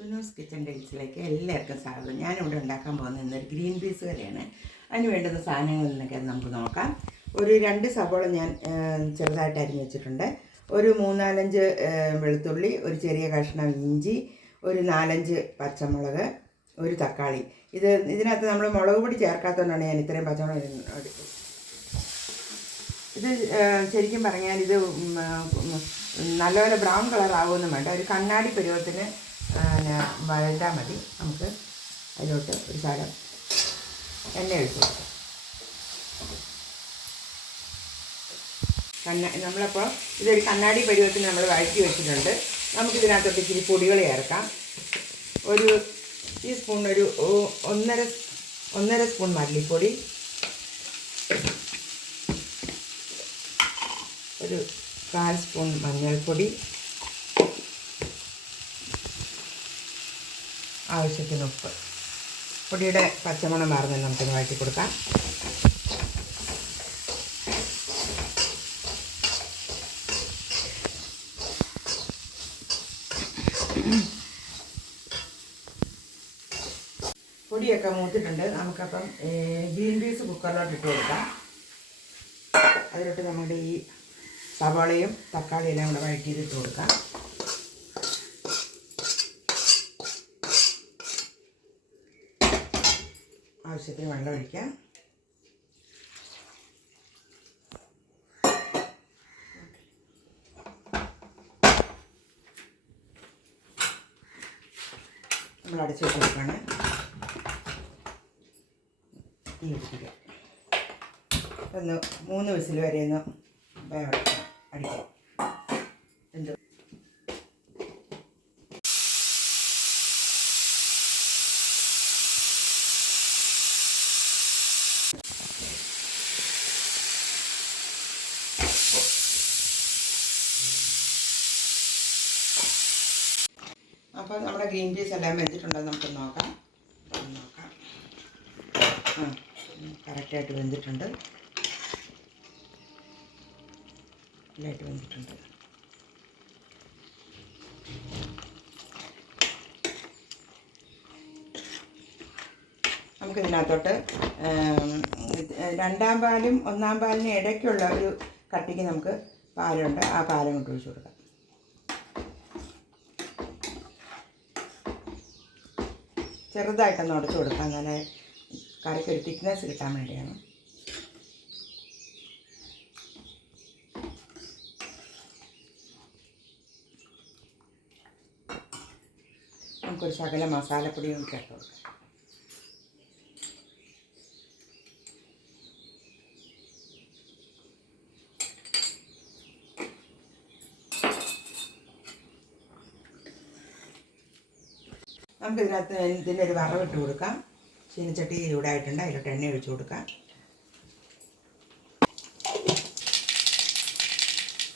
സുനൂസ് kitchen ടൈൽസിലേക്ക് എല്ലാവർക്കും സ്വാഗതം. ഞാനിവിടെ ഉണ്ടാക്കാൻ പോകുന്ന ഇന്നൊരു ഗ്രീൻ പീസ് കറിയാണ്. അതിന് വേണ്ടുന്ന സാധനങ്ങളിൽ നിന്നൊക്കെ നമുക്ക് നോക്കാം. ഒരു 2 സവോള ഞാൻ ചെറുതായിട്ട് അരിഞ്ഞ് വെച്ചിട്ടുണ്ട്. ഒരു 3-4 വെളുത്തുള്ളി, ഒരു ചെറിയ കഷ്ണം ഇഞ്ചി, ഒരു 4-5 പച്ചമുളക്, ഒരു തക്കാളി. ഇതിനകത്ത് നമ്മൾ മുളക് പൊടി ചേർക്കാത്തതുകൊണ്ടാണ് ഞാൻ ഇത്രയും പച്ചമുളക് എടുത്തത്. ഇത് ശരിക്കും പറഞ്ഞാൽ ഇത് നല്ലപോലെ ബ്രൗൺ കളർ ആവുമെന്നും വേണ്ട, ഒരു കണ്ണാടി പരുവത്തിന് വഴണ്ടാൽ മതി. നമുക്ക് അതിലോട്ട് ഒരു ശകലം എണ്ണ ഒഴിച്ച് കൊടുക്കാം. നമ്മളപ്പോൾ ഇതൊരു കണ്ണാടി പരുവത്തിന് നമ്മൾ വഴറ്റി വെച്ചിട്ടുണ്ട്. നമുക്കിതിനകത്തോട്ട് ഇച്ചിരി പൊടികൾ ചേർക്കാം. ഒരു ടീസ്പൂൺ, ഒരു ഒന്നര സ്പൂൺ മല്ലിപ്പൊടി, ഒരു 1/4 സ്പൂൺ മഞ്ഞൾപ്പൊടി, ആവശ്യത്തിന് ഉപ്പ്. പൊടിയുടെ പച്ചമണം മാറുന്ന നമുക്കൊന്ന് വഴറ്റി കൊടുക്കാം. പൊടിയൊക്കെ മൂത്തിട്ടുണ്ട്. നമുക്കപ്പം ഗ്രീൻ പീസ് കുക്കറിലോട്ട് ഇട്ട് കൊടുക്കാം. അതിലോട്ട് നമ്മുടെ ഈ സവാളയും തക്കാളിയും എല്ലാം കൂടെ വഴറ്റിയിട്ട് കൊടുക്കാം. ആവശ്യത്തിന് വെള്ളം ഒഴിക്കാം. നമ്മൾ അടച്ചു വെച്ചിട്ടാണ് ഈ ഇടിക്കുക. ഒന്ന് 3 വിസിൽ വരെ ഒന്ന് അടിക്കാം. എന്ത് അപ്പോൾ നമ്മുടെ ഗ്രീൻ പീസ് എല്ലാം വെന്തിട്ടുണ്ടോ നമുക്ക് നോക്കാം. കറക്റ്റായിട്ട് വെന്തിട്ടുണ്ട്, നല്ലതായിട്ട് വെന്തിട്ടുണ്ട്. നമുക്കിതിനകത്തോട്ട് 2-ാം പാലും 1-ാം പാലിന് ഇടയ്ക്കുള്ള ഒരു കട്ടിക്ക് നമുക്ക് പാലുണ്ട്, ആ പാലും കൊണ്ട് ഒഴിച്ച് കൊടുക്കാം. ചെറുതായിട്ടൊന്ന് ഉടച്ചു കൊടുക്കാം, അങ്ങനെ കറിക്കൊരു തിക്നെസ് കിട്ടാൻ വേണ്ടിയാണ്. നമുക്കൊരു ശകല മസാലപ്പൊടിയും ചേർത്ത് കൊടുക്കാം. നമുക്കിതിനകത്ത് ഇതിൻ്റെ ഒരു വറവിട്ട് കൊടുക്കാം. ചീനച്ചട്ടി ചൂടായിട്ടുണ്ട്, അതിലോട്ട് എണ്ണ ഒഴിച്ച് കൊടുക്കാം.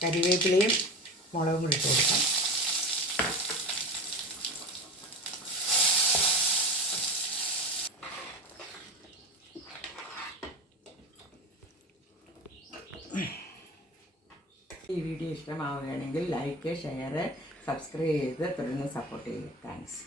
കരിവേപ്പിലയും മുളകും കൂടി ഇട്ട് കൊടുക്കാം. ഈ വീഡിയോ ഇഷ്ടമാവുകയാണെങ്കിൽ ലൈക്ക്, ഷെയർ, സബ്സ്ക്രൈബ് ചെയ്ത് തുടർന്ന് സപ്പോർട്ട് ചെയ്യുക. താങ്ക്സ്.